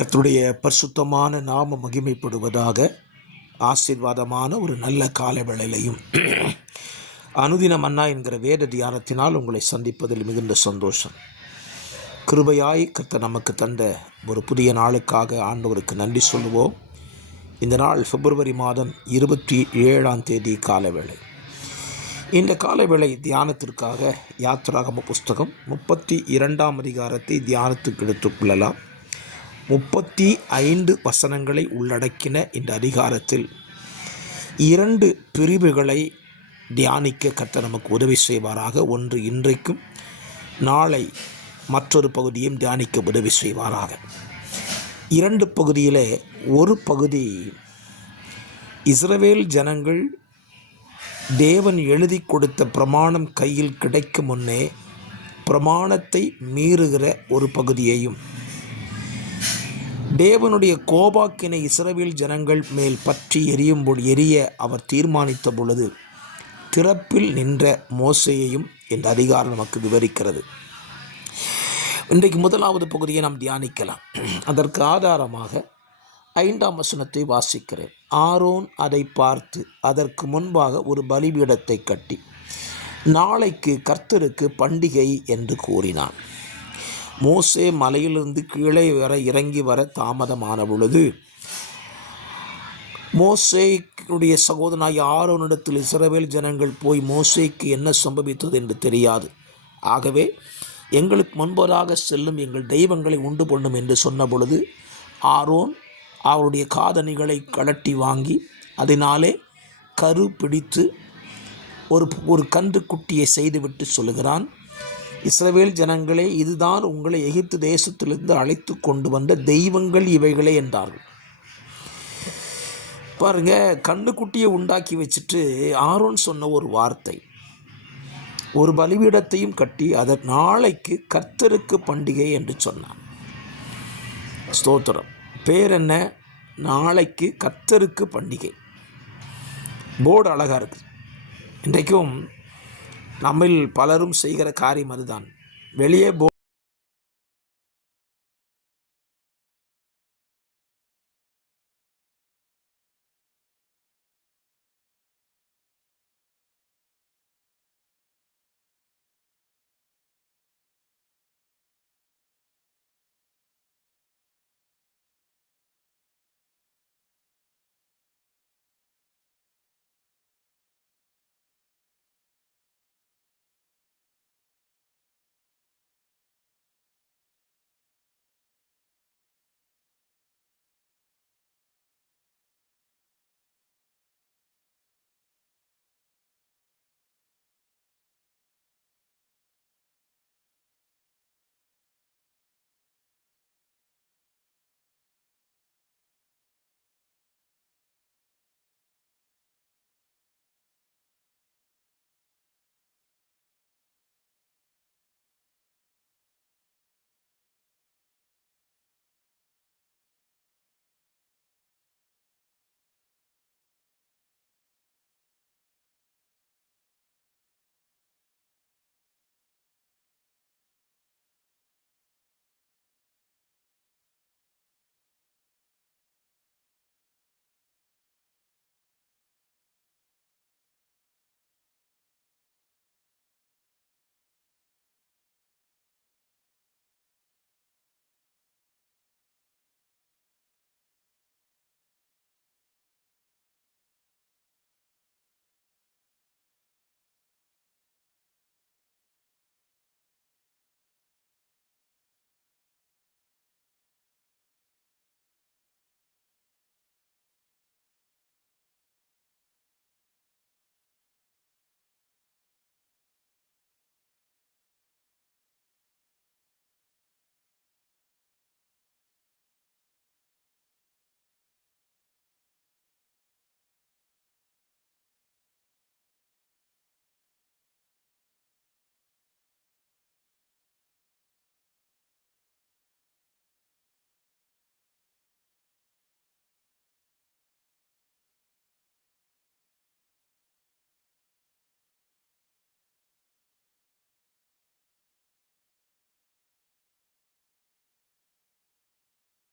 கர்த்தருடைய பரிசுத்தமான நாம மகிமைப்படுவதாக. ஆசீர்வாதமான ஒரு நல்ல கால வேளையிலையும் அனுதின மன்னா என்கிற வேத தியானத்தினால் உங்களை சந்திப்பதில் மிகுந்த சந்தோஷம். கிருபையாய் கர்த்தர் நமக்கு தந்த ஒரு புதிய நாளுக்காக ஆண்டவருக்கு நன்றி சொல்லுவோம். இந்த நாள் பிப்ரவரி மாதம் 27 காலவேளை. இந்த காலவேளை தியானத்திற்காக யாத்திராகம புஸ்தகம் 32 அதிகாரத்தை தியானத்துக்கு எடுத்துக்கொள்ளலாம். 35 வசனங்களை உள்ளடக்கின இந்த அதிகாரத்தில் 2 பிரிவுகளை தியானிக்க கர்த்தர் நமக்கு உதவி செய்வாராக. ஒன்று இன்றைக்கும், நாளை மற்றொரு பகுதியும் தியானிக்க உதவி செய்வாராக. 2 பகுதியிலே ஒரு பகுதி இஸ்ரவேல் ஜனங்கள் தேவன் எழுதி கொடுத்த பிரமாணம் கையில் கிடைக்கும் முன்னே பிரமாணத்தை மீறுகிற ஒரு பகுதியையும், தேவனுடைய கோபாக்கினை இஸ்ரவேல் ஜனங்கள் மேல் பற்றி எரிய அவர் தீர்மானித்த பொழுது திறப்பில் நின்ற மோசேயையும் இந்த அதிகாரம் நமக்கு விவரிக்கிறது. இன்றைக்கு முதலாவது பகுதியை நாம் தியானிக்கலாம். அதற்கு ஆதாரமாக 5ஆம் வசனத்தை வாசிக்கிறேன். ஆரோன் அதை பார்த்து அதற்கு முன்பாக ஒரு பலிபீடத்தை கட்டி நாளைக்கு கர்த்தருக்கு பண்டிகை என்று கூறினான். மோசே மலையிலிருந்து கீழே இறங்கி வர தாமதமான பொழுது மோசேயுடைய சகோதரனாகிய ஆரோனிடத்தில் இஸ்ரவேல் ஜனங்கள் போய் மோசேக்கு என்ன சம்பவித்தது என்று தெரியாது, ஆகவே எங்களுக்கு முன்பதாக செல்லும் எங்கள் தெய்வங்களை உண்டு பண்ணும் என்று சொன்ன பொழுது ஆரோன் அவருடைய காதணிகளை கழட்டி வாங்கி அதனாலே கரு பிடித்து ஒரு கன்று குட்டியை செய்துவிட்டு சொல்லுகிறான், இஸ்ரவேல் ஜனங்களே, இதுதான் உங்களை எகிப்து தேசத்திலிருந்து அழைத்து கொண்டு வந்த தெய்வங்கள் இவைகளே என்றார்கள். பாருங்க, கண்ணுக்குட்டியை உண்டாக்கி வச்சுட்டு ஆரோன் சொன்ன ஒரு வார்த்தை, ஒரு பலிபீடத்தையும் கட்டி அதற்கு நாளைக்கு கர்த்தருக்கு பண்டிகை என்று சொன்னான். ஸ்தோத்திரம். பேர் என்ன? நாளைக்கு கர்த்தருக்கு பண்டிகை. போர்டு அழகாக இருக்குது. இன்றைக்கும் நம்மில் பலரும் செய்கிற காரியம் அதுதான். வெளியே